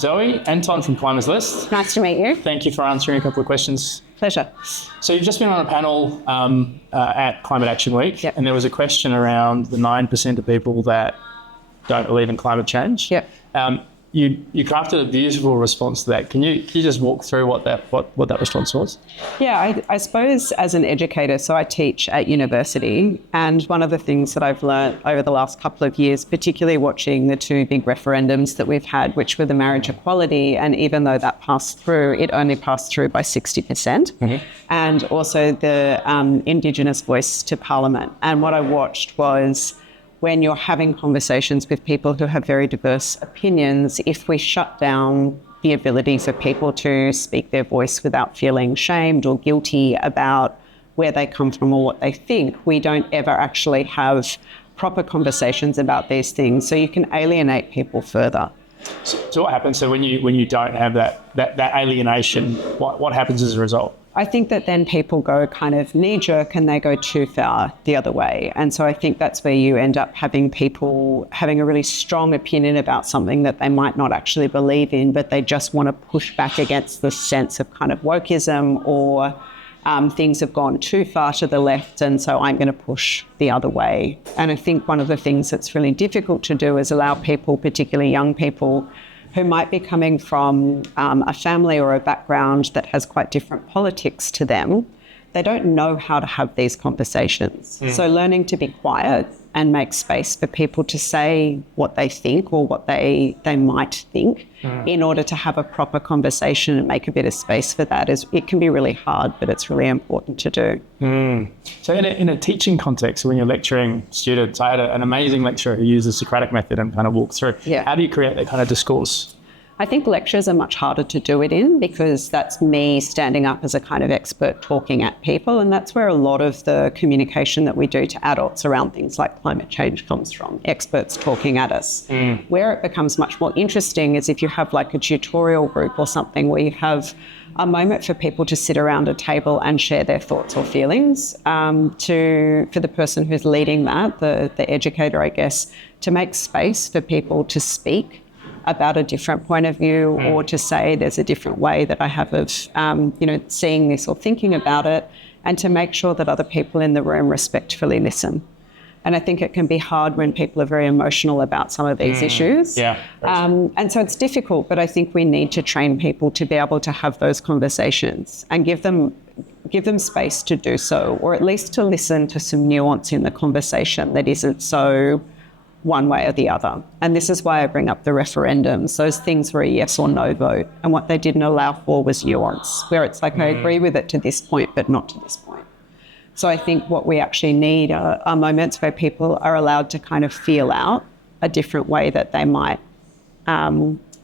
Zoe, Anton from Climatalist. Nice to meet you. Thank you for answering a couple of questions. Pleasure. So you've just been on a panel at Climate Action Week, Yep. and there was a question around the 9% of people that don't believe in climate change. Yep. You crafted a beautiful response to that. Can you just walk through what that response was? Yeah, I suppose as an educator, so I teach at university, and one of the things that I've learned over the last couple of years, particularly watching the two big referendums that we've had, which were the marriage equality, and even though that passed through, it only passed through by 60%, and also the Indigenous voice to Parliament. And what I watched was, when you're having conversations with people who have very diverse opinions, if we shut down the ability for people to speak their voice without feeling shamed or guilty about where they come from or what they think, we don't ever actually have proper conversations about these things. So you can alienate people further. So what happens? So when you don't have that alienation, what happens as a result? I think that then people go kind of knee-jerk and they go too far the other way. And so I think that's where you end up having people having a really strong opinion about something that they might not actually believe in, but they just want to push back against the sense of kind of wokeism or things have gone too far to the left, and so I'm going to push the other way. And I think one of the things that's really difficult to do is allow people, particularly young people, who might be coming from a family or a background that has quite different politics to them. They don't know how to have these conversations. So learning to be quiet and make space for people to say what they think or what they might think in order to have a proper conversation and make a bit of space for that it can be really hard, but it's really important to do. So in a teaching context, when you're lecturing students, I had an amazing lecturer who used the Socratic method and kind of walked through. Yeah. How do you create that kind of discourse? I think lectures are much harder to do it in because that's me standing up as a kind of expert talking at people, and that's where a lot of the communication that we do to adults around things like climate change comes from, experts talking at us. Where it becomes much more interesting is if you have like a tutorial group or something where you have a moment for people to sit around a table and share their thoughts or feelings, for the person who's leading that, the educator, I guess, to make space for people to speak about a different point of view or to say there's a different way that I have of, seeing this or thinking about it, and to make sure that other people in the room respectfully listen. And I think it can be hard when people are very emotional about some of these issues. Yeah. And so it's difficult, but I think we need to train people to be able to have those conversations and give them space to do so, or at least to listen to some nuance in the conversation that isn't so one way or the other. And this is why I bring up the referendums. Those things were a yes or no vote. And what they didn't allow for was nuance, where it's like, I agree with it to this point, but not to this point. So I think what we actually need are moments where people are allowed to kind of feel out a different way that they might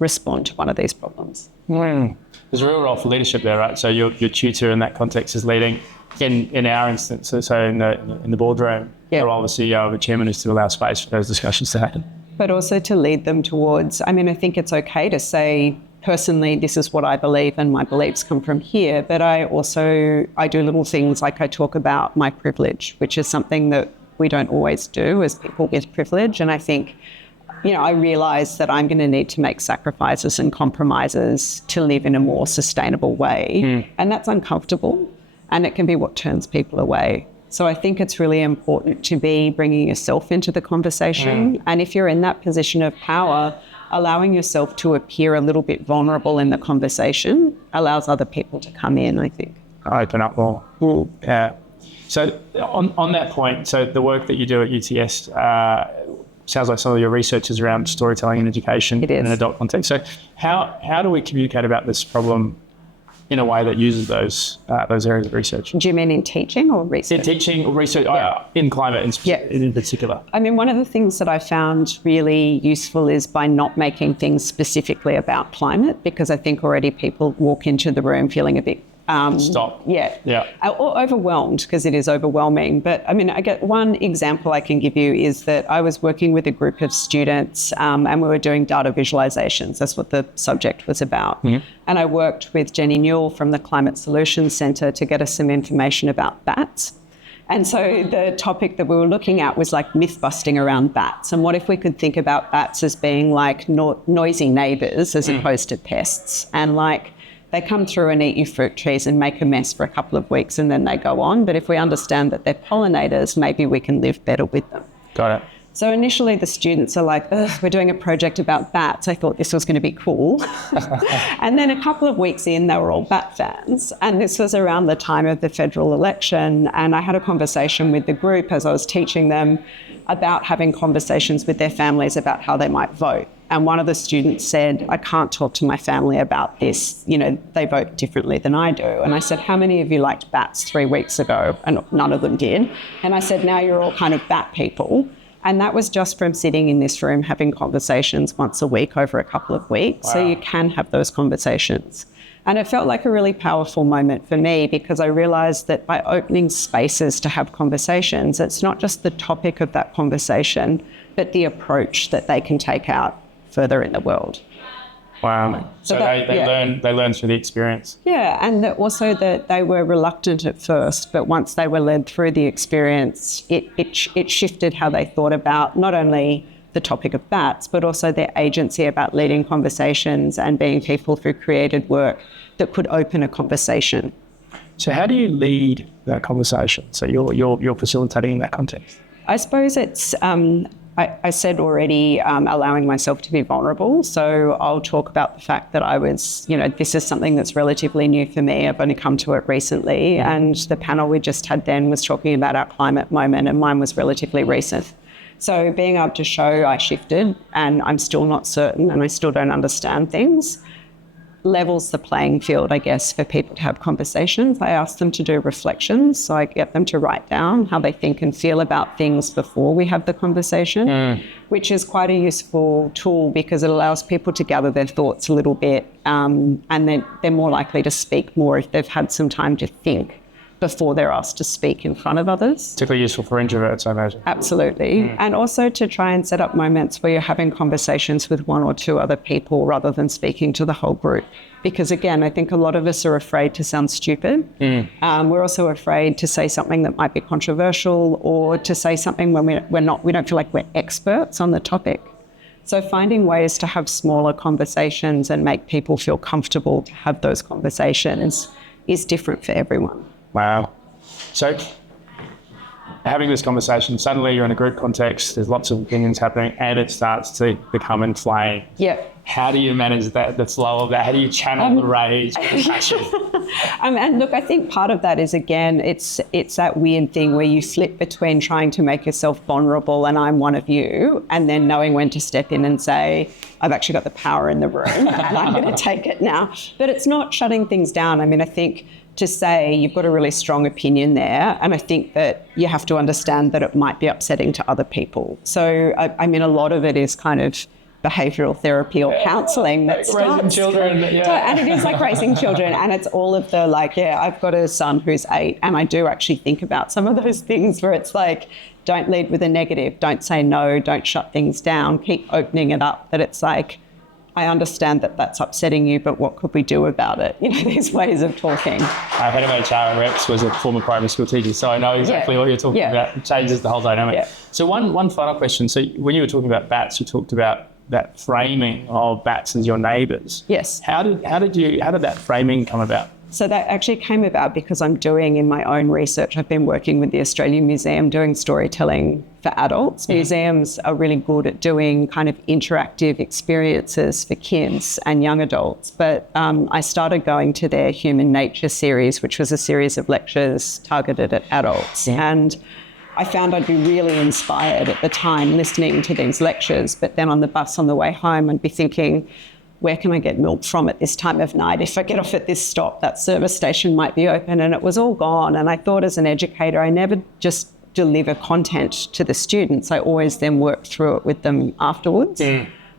respond to one of these problems. There's a real role for leadership there, right? So your tutor in that context is leading. In our instance, so in the boardroom, the role of the CEO or the chairman is to allow space for those discussions to happen. But also to lead them towards, I think it's okay to say, personally, this is what I believe and my beliefs come from here, but I do little things like I talk about my privilege, which is something that we don't always do as people with privilege. And I think, I realise that I'm going to need to make sacrifices and compromises to live in a more sustainable way. And that's uncomfortable. And it can be what turns people away. So I think it's really important to be bringing yourself into the conversation. And if you're in that position of power, allowing yourself to appear a little bit vulnerable in the conversation allows other people to come in, I think. Open up more. Yeah. So on that point, so the work that you do at UTS sounds like some of your research is around storytelling and education in an adult context. So how do we communicate about this problem in a way that uses those areas of research? Do you mean in teaching or research? In teaching or research, in climate in particular. One of the things that I found really useful is by not making things specifically about climate, because I think already people walk into the room feeling a bit Stop. Yeah. Or overwhelmed, because it is overwhelming. But I get one example I can give you is that I was working with a group of students and we were doing data visualizations. That's what the subject was about. And I worked with Jenny Newell from the Climate Solutions Centre to get us some information about bats. And so the topic that we were looking at was like myth busting around bats. And what if we could think about bats as being like noisy neighbours as opposed to pests? And like they come through and eat your fruit trees and make a mess for a couple of weeks and then they go on. But if we understand that they're pollinators, maybe we can live better with them. Got it. So initially the students are like, we're doing a project about bats. I thought this was going to be cool. And then a couple of weeks in, they were all bat fans. And this was around the time of the federal election. And I had a conversation with the group as I was teaching them about having conversations with their families about how they might vote. And one of the students said, I can't talk to my family about this. You know, they vote differently than I do. And I said, how many of you liked bats 3 weeks ago? And none of them did. And I said, now you're all kind of bat people. And that was just from sitting in this room having conversations once a week over a couple of weeks. Wow. So you can have those conversations. And it felt like a really powerful moment for me because I realised that by opening spaces to have conversations, it's not just the topic of that conversation, but the approach that they can take out further in the world. Wow. So they learn through the experience. Yeah, and also that they were reluctant at first, but once they were led through the experience, it shifted how they thought about not only the topic of bats, but also their agency about leading conversations and being people who created work that could open a conversation. So how do you lead that conversation? So you're facilitating in that context. I suppose it's... I said already, allowing myself to be vulnerable. So I'll talk about the fact that I was, this is something that's relatively new for me. I've only come to it recently. And the panel we just had then was talking about our climate moment, and mine was relatively recent. So being able to show I shifted and I'm still not certain and I still don't understand things levels the playing field, I guess, for people to have conversations. I ask them to do reflections. So I get them to write down how they think and feel about things before we have the conversation, which is quite a useful tool because it allows people to gather their thoughts a little bit, and then they're more likely to speak more if they've had some time to think before they're asked to speak in front of others. Particularly useful for introverts, I imagine. Absolutely. And also to try and set up moments where you're having conversations with one or two other people rather than speaking to the whole group. Because again, I think a lot of us are afraid to sound stupid. We're also afraid to say something that might be controversial or to say something when we don't feel like we're experts on the topic. So finding ways to have smaller conversations and make people feel comfortable to have those conversations is different for everyone. Wow. So having this conversation, suddenly you're in a group context, there's lots of opinions happening and it starts to become inflamed. Yeah. How do you manage that, the flow of that? How do you channel the rage, the passion? And look, I think part of that is, again, it's that weird thing where you flip between trying to make yourself vulnerable and I'm one of you, and then knowing when to step in and say, I've actually got the power in the room and I'm going to take it now. But it's not shutting things down. I mean, I think to say you've got a really strong opinion there, and I think that you have to understand that it might be upsetting to other people. So, I mean, a lot of it is kind of behavioural therapy or counselling that starts. Raising children, yeah. And it is like raising children, and it's all of the I've got a son who's 8, and I do actually think about some of those things where it's like, don't lead with a negative, don't say no, don't shut things down, keep opening it up, that it's like, I understand that that's upsetting you, but what could we do about it? These ways of talking. Head of HR and Reps was a former primary school teacher, so I know exactly what you're talking about. It changes the whole dynamic. Yeah. So one final question. So when you were talking about bats, you talked about that framing of bats as your neighbours. Yes. How did that framing come about? So that actually came about because I'm doing in my own research, I've been working with the Australian Museum doing storytelling for adults. Museums are really good at doing kind of interactive experiences for kids and young adults. But I started going to their Human Nature series, which was a series of lectures targeted at adults. And I found I'd be really inspired at the time listening to these lectures. But then on the bus on the way home, I'd be thinking, where can I get milk from at this time of night? If I get off at this stop, that service station might be open, and it was all gone. And I thought as an educator, I never just deliver content to the students. I always then work through it with them afterwards.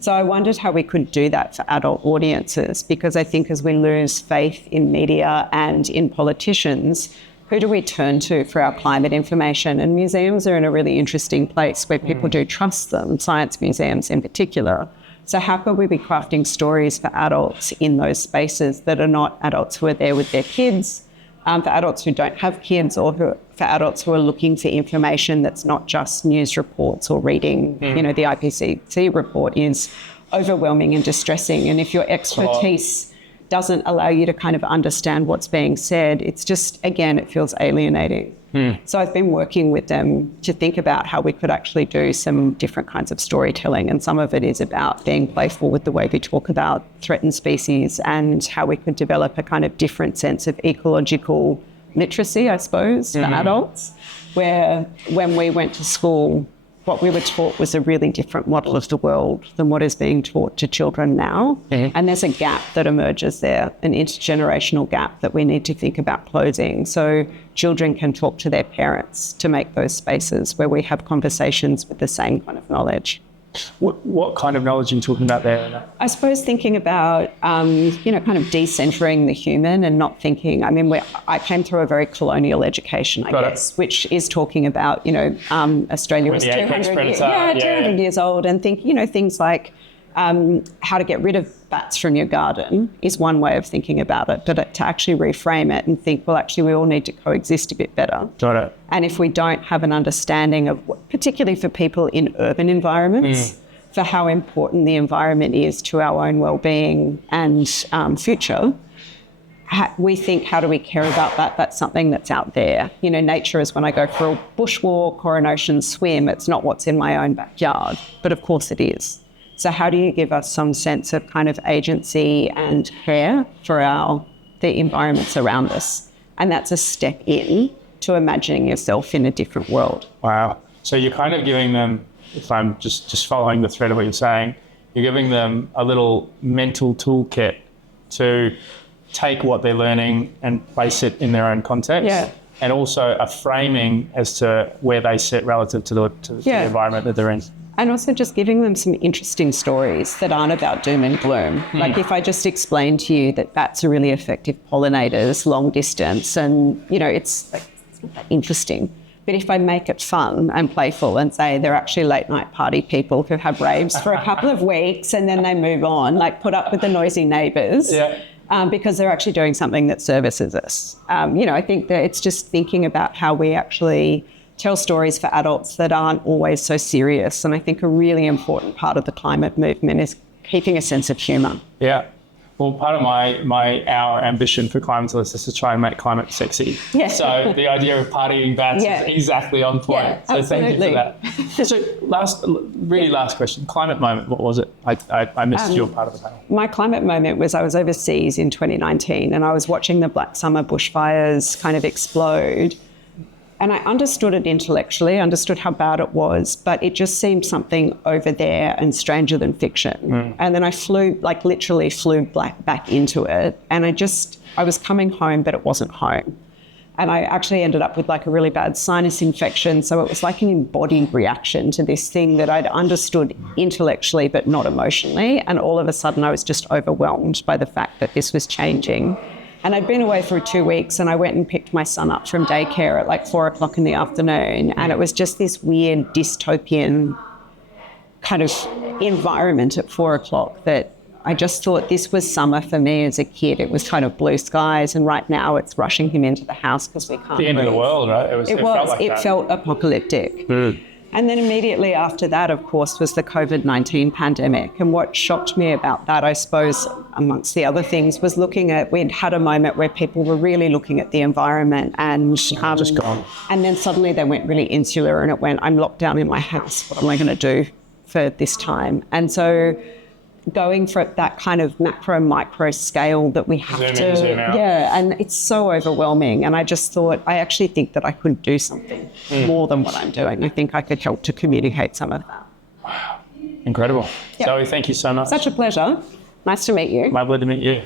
So I wondered how we could do that for adult audiences, because I think as we lose faith in media and in politicians, who do we turn to for our climate information? And museums are in a really interesting place where people do trust them, science museums in particular. So how could we be crafting stories for adults in those spaces that are not adults who are there with their kids, for adults who don't have kids, or for for adults who are looking for information that's not just news reports or reading, the IPCC report is overwhelming and distressing. And if your expertise doesn't allow you to kind of understand what's being said, it's just, again, it feels alienating. So I've been working with them to think about how we could actually do some different kinds of storytelling. And some of it is about being playful with the way we talk about threatened species and how we could develop a kind of different sense of ecological literacy, I suppose, for adults, where when we went to school, what we were taught was a really different model of the world than what is being taught to children now. And there's a gap that emerges there, an intergenerational gap that we need to think about closing. So children can talk to their parents to make those spaces where we have conversations with the same kind of knowledge. What kind of knowledge are you talking about there? I suppose thinking about, kind of decentering the human and not thinking, I came through a very colonial education, I guess, which is talking about, Australia was 200 years old, and things like how to get rid of bats from your garden is one way of thinking about it, but to actually reframe it and think, well, actually, we all need to coexist a bit better. Got it. And if we don't have an understanding of, particularly for people in urban environments, for how important the environment is to our own well-being and future, we think, how do we care about that? That's something that's out there. Nature is when I go for a bushwalk or an ocean swim. It's not what's in my own backyard, but of course it is. So how do you give us some sense of kind of agency and care for the environments around us? And that's a step in to imagining yourself in a different world. Wow. So you're kind of giving them, if I'm just following the thread of what you're saying, you're giving them a little mental toolkit to take what they're learning and place it in their own context. Yeah. And also a framing as to where they sit relative to the environment that they're in. And also just giving them some interesting stories that aren't about doom and gloom. Like if I just explain to you that bats are really effective pollinators, long distance, and, it's not that interesting. But if I make it fun and playful and say they're actually late night party people who have raves for a couple of weeks and then they move on, like put up with the noisy neighbours. Because they're actually doing something that services us. I think that it's just thinking about how we actually tell stories for adults that aren't always so serious. And I think a really important part of the climate movement is keeping a sense of humour. Yeah. Well, part of our ambition for Climatalist is to try and make climate sexy. Yeah. So the idea of partying bats is exactly on point. Yeah, so absolutely. Thank you for that. So last question, climate moment, what was it? I missed your part of the panel. My climate moment was I was overseas in 2019 and I was watching the Black Summer bushfires kind of explode. And I understood it intellectually, understood how bad it was, but it just seemed something over there and stranger than fiction. And then I literally flew back into it. And I was coming home, but it wasn't home. And I actually ended up with a really bad sinus infection. So it was like an embodied reaction to this thing that I'd understood intellectually, but not emotionally. And all of a sudden I was just overwhelmed by the fact that this was changing. And I'd been away for 2 weeks and I went and picked my son up from daycare at 4:00 in the afternoon. And it was just this weird dystopian kind of environment at 4:00 that I just thought this was summer for me as a kid. It was kind of blue skies, and right now it's rushing him into the house because we can't the end breathe. Of the world, right? It felt apocalyptic. And then immediately after that, of course, was the COVID-19 pandemic. And what shocked me about that, I suppose, amongst the other things, was we'd had a moment where people were really looking at the environment and just gone. And then suddenly they went really insular and it went, I'm locked down in my house. What am I going to do for this time? And so going for that kind of macro micro scale that we have zoom out. And it's so overwhelming. And I just thought, I actually think that I could do something more than what I'm doing. I think I could help to communicate some of that. Wow, incredible. Zoe, thank you so much. Such a pleasure. Nice to meet you. Lovely to meet you.